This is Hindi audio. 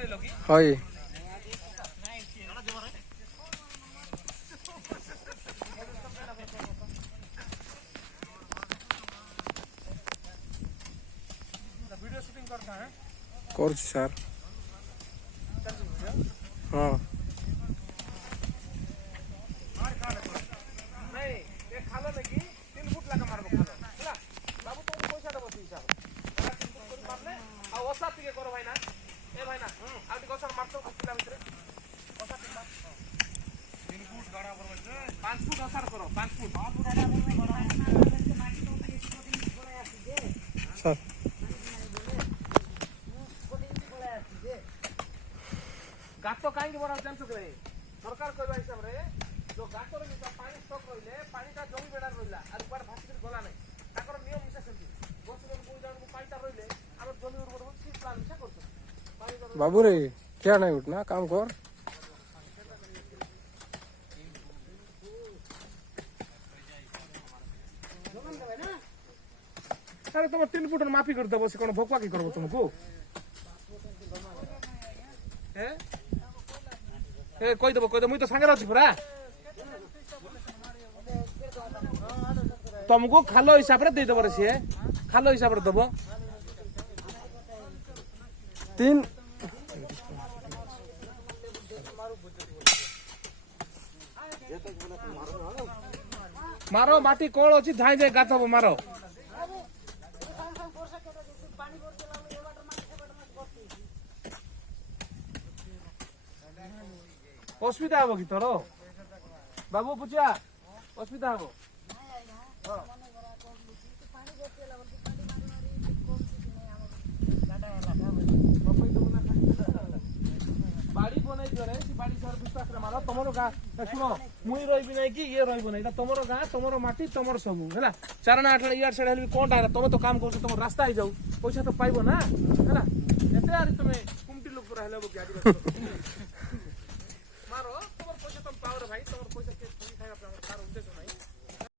हय वीडियो शूटिंग करता है कर सर हाँ नहीं ये खालो नहीं 3 फुट लगा मारबो खालो ହେଲା बाबू तुम पैसा देबो हिसाब 3 फुट कर मारले आ ओसा टिके करो भाई ना ए भाई ना आ टिके ओसा मारतो किला भीतर ओसा टिका 3 फुट गाड़ा करबो 5 फुट ओसा करो 5 फुट सर गातो काहे बना जानছো के सरकार कहबा हिसाब रे जो गातो रे पानी स्टॉक रहिले पानी का जमी बेडा रहिला आर ऊपर भासी गला नै ताकर नियम हिसाब सेंती गोसले को जान को पाइता रहिले हम जमी उर्वर हो की प्लान हिसाब करतो बाबू रे क्या नहीं उठना काम कर अरे तुम 3 फुट माफी कर दबो से कोन भोकवा की करबो तुमको ए कोई दबो मुई तो संगे रहछि पुरा तुमको खालो हिसाब रे दे दबो रे से खालो हिसाब रे दबो 3 मारो माटी कोल अछि धाई जाय गाथबो मारो असुविधा हबो कि तोरो बाबू पूछा असुविधा हबो बाड़ी बनै जरे कि बाड़ी सर विश्वास रे मारो तमरो गा सुनो मुई रहिबि नै कि ये रहिबो नै तमरो गा तमरो माटी तमरो सब हैला चारणा आठला यार साइड हेलबि कोन डायरा तमे तो काम करछ तमरो रास्ता आइ जाऊ पैसा तो पाइबो ना हैला एते आरि तमे कुमटी लोक रहलेबो कि आदि